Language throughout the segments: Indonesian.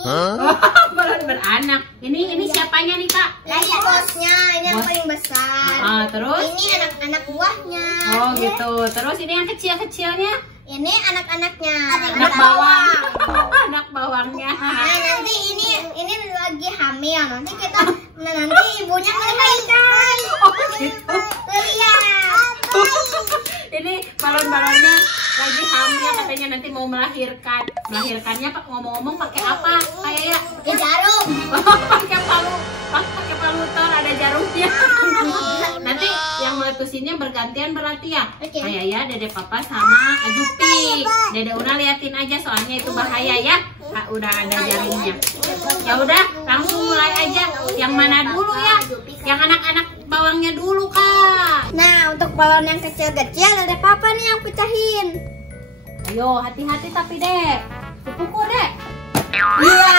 ini. Balon beranak. Ini siapanya nih Kak? Ini bosnya, ini yang paling besar. Terus? Ini anak-anak buahnya. Oh gitu. Terus ini yang kecil-kecilnya? Ini anak-anaknya. Anak bawang. Anak bawangnya. Nah nanti ini lagi hamil. Nanti ibunya melahirkan. Oh gitu. Lihat. Ini balon-balonnya lagi hamil, katanya nanti mau melahirkan. Melahirkannya ngomong-ngomong pakai apa? Kayak Jarum. pakai palutor, ada jarumnya. Nanti yang meletusinnya bergantian berarti ya. Kayak ya Dede Papa sama Ajupi. Dede Una liatin aja soalnya itu bahaya ya. Udah ada jarumnya. Ya udah, langsung mulai aja. Yang mana dulu ya? Yang anak-anak bawangnya dulu Kak. Nah untuk balon yang kecil-kecil ada Papa nih yang pecahin. Ayo hati-hati tapi Dek. Pukul Dek. Iya.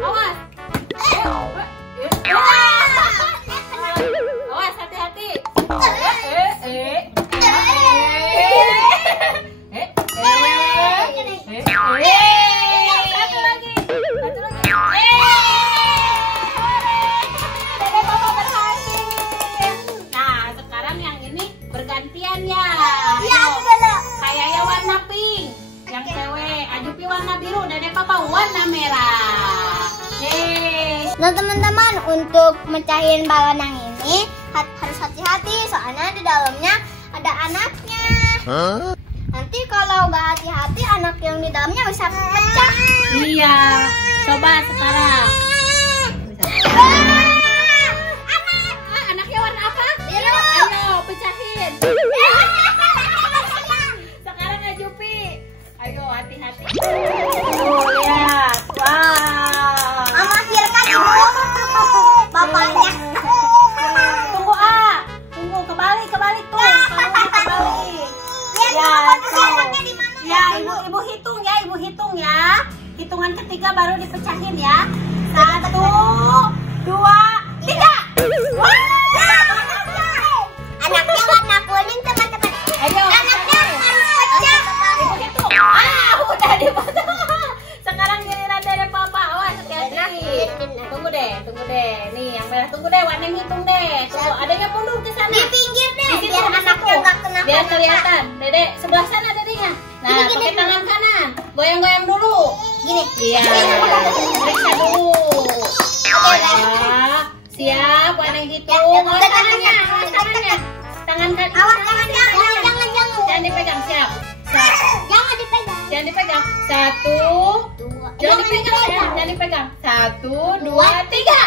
Awas. Awas hati-hati. Satu lagi. Nah, sekarang yang ini bergantian ya. Iya, dulu. Kayaknya warna pink. Yang cewek, Ajupi warna biru, Dede Papa warna merah. Yeay. Nah teman-teman, untuk mecahin balon yang ini harus hati-hati soalnya di dalamnya ada anaknya. Nanti kalau nggak hati-hati anak yang di dalamnya bisa pecah. Iya. Coba sekarang. Anaknya warna apa? Biru. Ayo pecahin. Sekarang Ajupi. Ayo hati-hati. Tuh lihat. Wow. Melahirkan ibu. Bapaknya. Tunggu tunggu kebalik tuh. Kebalik. Ya, ya ibu hitung ya. Hitungan ketiga baru dipecahin ya. 1, 2, 3. Anaknya warna kuning teman-teman. Ayo. Anaknya harus pecah. Ibu hitung. Udah dipotong. Sekarang giliran Dede Papa. Awas hati-hati. Tunggu deh. Nih yang merah tunggu deh. Waneng hitung deh. Tunggu adanya mundur ke sana. Di pinggir deh. Di situ, Biar di anaknya situ. nggak kena. Biar kelihatan. Dede sebelah sana dedenya. Nah, Gini, pakai gini. tangan kanan. Goyang-goyang dulu. Gini. Iya. Periksa dulu. Ya. Siap, Waneng hitung. Awas tangannya. Tangan kanan. Awas jangan. Jangan dipegang, siap. Jangan dipegang. Jangan dipegang. 1. Jangan dipegang ya. Jangan dipegang. 1, 2, 3.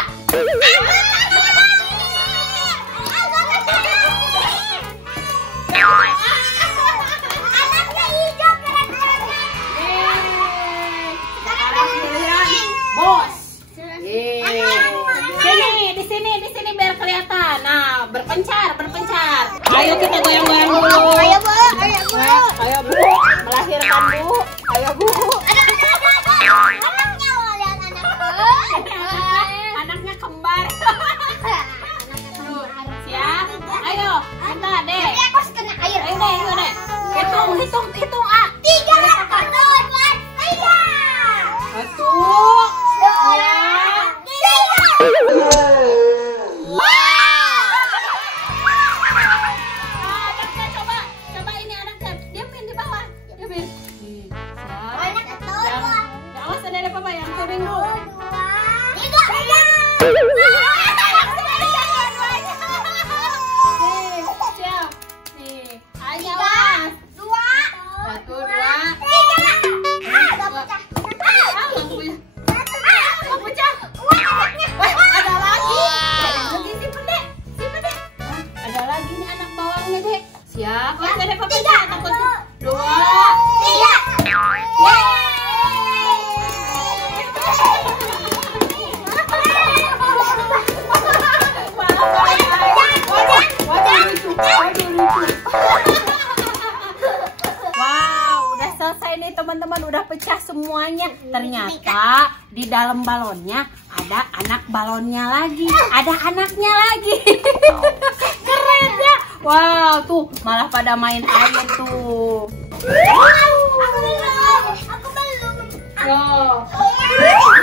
Anaknya hijau keren-keren. Sekarang giliran bos. Di sini biar kelihatan. Nah, berpencar. Ayo kita goyang-goyang dulu. Ayo Bu, ayo Bu. Ayo Bu, melahirkan Bu. Ayo Bu. Anaknya mau lihat anaknya. Anaknya kembar. Siap? Ayo, kita deh. Tapi aku kena air. Ayo deh. Hitung. 3, 2, 3. 1, 2, 3. Anaknya coba ini anaknya. Diamin di bawah. Diamin. Siap. Banyak betul. Awas ada Papa yang turun dulu. 3. Siap. Nih, ayo awas. 1, 2, 3. Ada lagi. Simpen deh. Ada lagi nih anak bawangnya deh. Siap. Awas ada Papa. Takut. 2, 3. Wow, udah selesai nih teman-teman, udah pecah semuanya. Ternyata di dalam balonnya ada anak balonnya lagi, ada anaknya lagi. Keren ya. Wow, tuh malah pada main air tuh. Aku Tuh.